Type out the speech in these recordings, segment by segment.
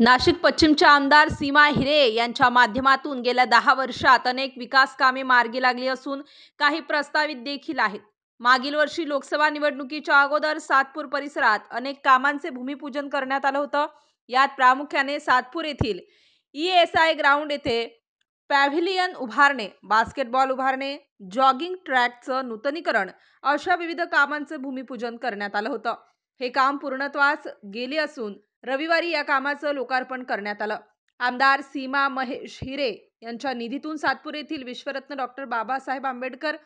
नाशिक पश्चिमच्या आमदार सीमा हिरे यांच्या माध्यमातून गेल्या 10 वर्षात अनेक विकास कामे मार्गी लागली असून काही प्रस्तावित देखील आहेत। मागील वर्षी लोकसभा निवडणुकीच्या अगोदर सातपूर परिसरात अनेक कामांचे भूमिपूजन करण्यात आलं होतं। यात प्रामुख्याने सातपूर येथील ESI ग्राउंड येथे पॅव्हिलियन उभारणे, बास्केटबॉल उभारणे, जॉगिंग ट्रॅकचं नूतनीकरण अशा विविध कामांचे भूमिपूजन करण्यात आलं होतं। हे काम पूर्णत्वास गेले असून रविवारी या कामाचं लोकार्पण करण्यात आलं। आमदार सीमा महेश हिरे यांच्या निधीतून सातपूर येथील विश्वरत्न doctor Babasaheb Ambedkar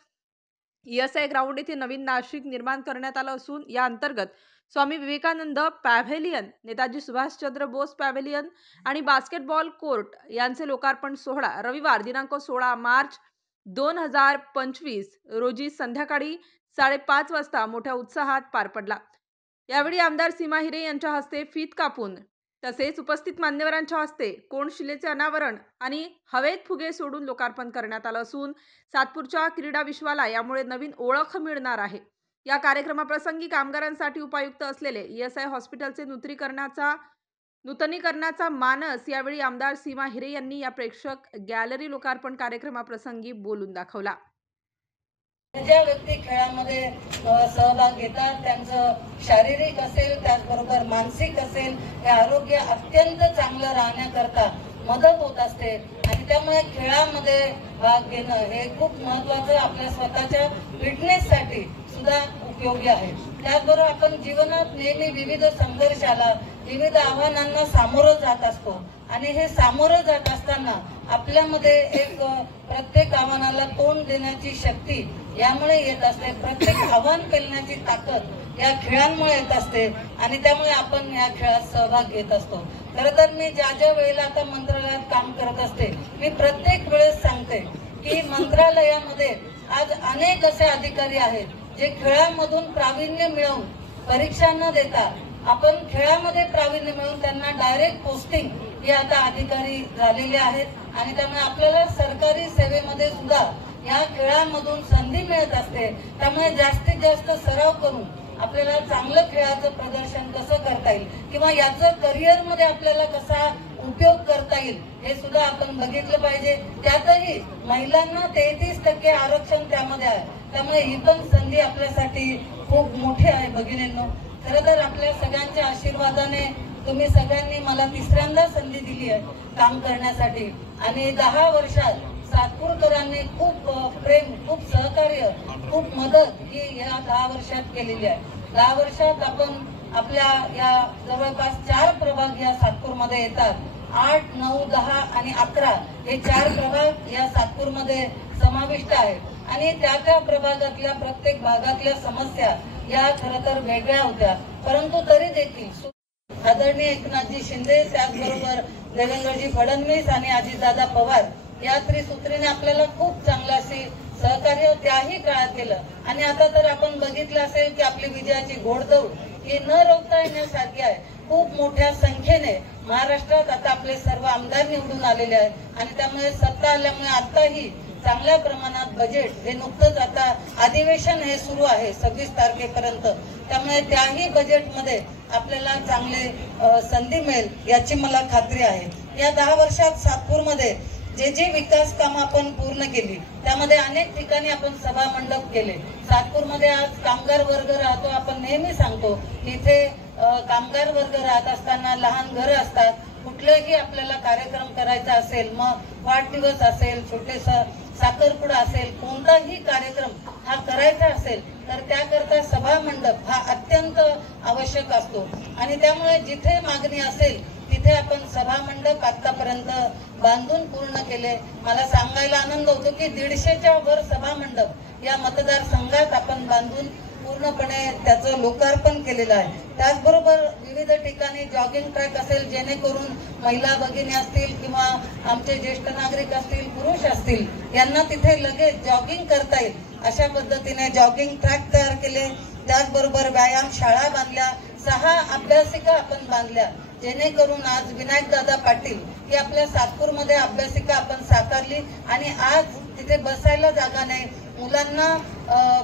ESI ground येथे नवीन नाशिक निर्माण करण्यात आलं असून या अंतर्गत स्वामी विवेकानंद पॅव्हिलियन, नेताजी सुभाषचंद्र बोस पॅव्हिलियन आणि बास्केटबॉल कोर्ट यांचे लोकार्पण सोहळा रविवार दिनांक 16 मार्च 2025 रोजी संध्याकाळी 5:30 वाजता मोठ्या उत्साहात पार पडला। यावेळी आमदार सीमा हिरे यांच्या हस्ते फीत कापून तसेच उपस्थित मान्यवरांच्या हस्ते कोनशिलेचे अनावरण आणि हवेत फुगे सोडून लोकार्पण करण्यात आलं असून सातपूरच्या क्रीडा विश्वाला यामुळे नवीन ओळख मिळणार आहे। या कार्यक्रमाप्रसंगी कामगारांसाठी उपयुक्त असलेले ESI हॉस्पिटलचे नूतनीकरणाचा मानस यावेळी आमदार सीमा हिरे यांनी या प्रेक्षक गॅलरी लोकार्पण कार्यक्रमाप्रसंगी बोलून दाखवला। ज्या व्यक्ती खेळामध्ये सहभाग घेतात त्यांचं शारीरिक असेल त्याचबरोबर मानसिक असेल हे आरोग्य अत्यंत चांगलं राहण्याकरता मदत होत असते आणि त्यामुळे खेळामध्ये भाग घेणं हे खूप महत्त्वाचं आपल्या स्वतःच्या फिटनेससाठी सुद्धा उपयोगी आहे। त्याचबरोबर आपण जीवनात नेहमी विविध संघर्षाला, विविध आव्हानांना सामोरं जात असतो आणि हे सामोरं जात असताना आपल्यामध्ये एक प्रत्येक आव्हानाला तोंड देण्याची शक्ती यामुळे येत असते। प्रत्येक आव्हान पेलण्याची ताकद या खेळांमुळे येत असते आणि त्यामुळे आपण या खेळात सहभाग घेत असतो। खरं तर मी ज्या वेळेला आता मंत्रालयात काम करत असते मी प्रत्येक वेळेस सांगते की मंत्रालयामध्ये आज अनेक असे अधिकारी आहेत जे खेळामधून प्रावीण्य मिळवून परीक्षा न देता आपण खेळामध्ये प्रावीण्य मिळवून त्यांना डायरेक्ट पोस्टिंग हे आता अधिकारी झालेले आहेत आणि त्यामुळे आपल्याला सरकारी सेवेमध्ये सुद्धा या खेळांमधून संधी मिळत असते। त्यामुळे जास्तीत जास्त सराव करून आपल्याला चांगलं खेळाचं प्रदर्शन कसं करता येईल किंवा याचं करिअरमध्ये आपल्याला कसा उपयोग करता येईल हे सुद्धा आपण बघितलं पाहिजे। त्यातही महिलांना 33% आरक्षण त्यामध्ये आहे, त्यामुळे ही पण संधी आपल्यासाठी खूप मोठी आहे भगिनींनो। खरं तर आपल्या सगळ्यांच्या आशीर्वादाने तुम्ही सगळ्यांनी मला तिसऱ्यांदा संधी दिली आहे काम करण्यासाठी आणि 10 वर्षात सातपूरकरांनी खूप प्रेम, खूप सहकार्य, खूप मदत ही या 10 वर्षात केलेली आहे। 10 वर्षात आपण आपल्या या जवळपास 4 प्रभाग या सातपूरमध्ये येतात। 8, 9, 10 आणि 11 हे 4 प्रभाग या सातपूरमध्ये समाविष्ट आहेत आणि त्या प्रभागातल्या प्रत्येक भागातल्या समस्या या खरं तर वेगळ्या होत्या, परंतु तरी देखील आदरणीय एकनाथजी शिंदे, त्याचबरोबर देवेंद्रजी फडणवीस आणि अजितदादा पवार या त्रिसूत्रीने आपल्याला खूप चांगलं असे सहकार्य त्याही काळात केलं आणि आता तर आपण बघितलं असेल की आपली विजयाची घोडदौड ही न रोखता येण्यासारखी आहे। खूप मोठ्या संख्येने महाराष्ट्रात आता आपले सर्व आमदार निवडून आलेले आहेत आणि त्यामुळे सत्ता आल्यामुळे आताही चांगल्या प्रमाणात बजेट हे नुकतंच आता अधिवेशन हे सुरू आहे 26 तारखेपर्यंत, त्यामुळे त्याही बजेटमध्ये आपल्याला चांगले संधी मिळेल याची मला खात्री आहे। या 10 वर्षात सातपूरमध्ये जे विकास कामं आपण पूर्ण केली त्यामध्ये अनेक ठिकाणी आपण सभा मंडप केले। सातपूरमध्ये आज कामगार वर्ग राहतो, आपण नेहमी सांगतो इथे कामगार वर्ग राहत असताना लहान घरं असतात, कुठलाही आपल्याला कार्यक्रम करायचा असेल, मग वाढदिवस असेल, छोटेसा साखरपुडा असेल, कोणताही कार्यक्रम हा करायचा असेल तर त्याकरता सभा मंडप हा अत्यंत आवश्यक असतो आणि त्यामुळे जिथे मागणी असेल तिथे आपण सभा मंडप आतापर्यंत बांधून पूर्ण केले। मला सांगायला आनंद होतो की 150च्या वर सभा मंडप या मतदारसंघात आपण बांधून पूर्णपणे त्याचं लोकार्पण केलेलं आहे। त्याचबरोबर विविध ठिकाणी जॉगिंग ट्रॅक असेल जेणेकरून महिला भगिनी असतील किंवा आमचे ज्येष्ठ नागरिक असतील, पुरुष असतील यांना तिथे लगेच जॉगिंग करता येईल अशा पद्धतीने जॉगिंग ट्रॅक तयार केले। त्याचबरोबर व्यायाम शाळा बांधल्या, 6 अभ्यासिका आपण बांधल्या जेणेकरून आज विनायकदादा पाटील ही आपल्या सातपूरमध्ये अभ्यासिका आपण साकारली आणि आज तिथे बसायला जागा नाही, मुलांना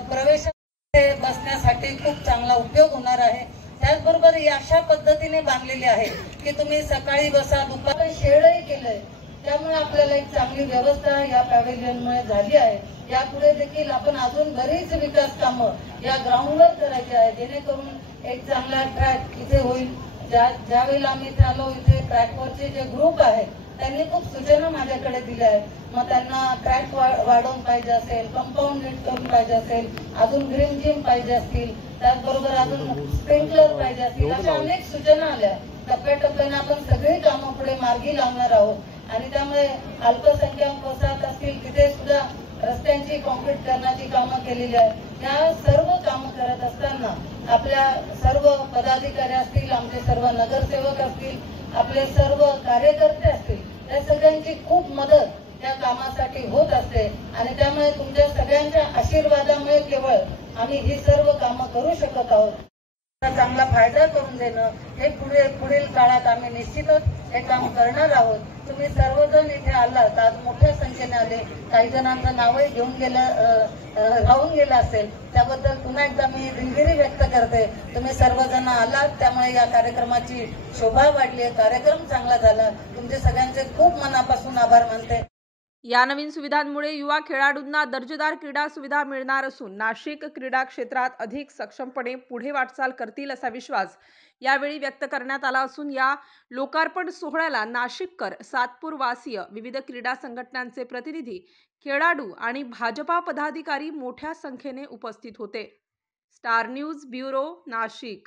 प्रवेश बसण्यासाठी खूप चांगला उपयोग होणार आहे त्याचबरोबर ही अशा पद्धतीने बांधलेली आहे की तुम्ही सकाळी बसा, दुपारी शेडही केलंय. त्यामुळे आपल्याला एक चांगली व्यवस्था या पॅव्हेलियनमुळे झाली आहे. यापुढे देखील आपण अजून बरीच विकास कामं या ग्राउंडवर करायची आहे, जेणेकरून एक चांगला ट्रॅक इथे होईल. ज्यावेळेला आम्ही इथे आलो, इथे ट्रॅकवरचे जे ग्रुप आहेत त्यांनी खूप सूचना माझ्याकडे दिल्या आहेत. मग त्यांना ट्रॅक वाढवून पाहिजे असेल, कंपाऊंड नीट करून पाहिजे असेल, अजून ग्रीन जिम पाहिजे असतील, त्याचबरोबर अजून स्प्रिंकलर पाहिजे असतील, अशा अनेक सूचना आल्या. टप्प्याटप्प्याने आपण सगळी कामं पुढे मार्गी लावणार आहोत. आणि त्यामुळे अल्पसंख्याक वसाहत असतील तिथे सुद्धा रस्त्यांची कॉन्क्रीट करण्याची कामं केलेली आहेत. या सर्व कामं करत असताना आपल्या सर्व पदाधिकारी असतील, आमचे सर्व नगरसेवक असतील, आपले सर्व कार्यकर्ते असतील, या सगळ्यांची खूप मदत या कामासाठी होत असते. आणि त्यामुळे तुमच्या सगळ्यांच्या आशीर्वादामुळे केवळ आम्ही ही सर्व कामं करू शकत आहोत. चांगला फायदा करून देणं हे पुढील काळात आम्ही निश्चितच हे काम करणार आहोत. तुम्ही सर्वजण इथे आलात, आज मोठ्या संख्येने आले. काही जणांचं नावही घेऊन राहून गेलं असेल, त्याबद्दल पुन्हा एकदा मी दिलगिरी व्यक्त करते. तुम्ही सर्वजण आलात, त्यामुळे या कार्यक्रमाची शोभा वाढली, कार्यक्रम चांगला झाला. तुमचे सगळ्यांचे खूप मनापासून आभार मानते. या नवीन सुविधांमुळे युवा खेळाडूंना दर्जेदार क्रीडा सुविधा मिळणार असून नाशिक क्रीडा क्षेत्रात अधिक सक्षमपणे पुढे वाटचाल करतील असा विश्वास यावेळी व्यक्त करण्यात आला असून या लोकार्पण सोहळ्याला नाशिककर, सातपूर वासीय, विविध क्रीडा संघटनांचे प्रतिनिधी, खेळाडू आणि भाजपा पदाधिकारी मोठ्या संख्येने उपस्थित होते. Star news bureau, Nashik.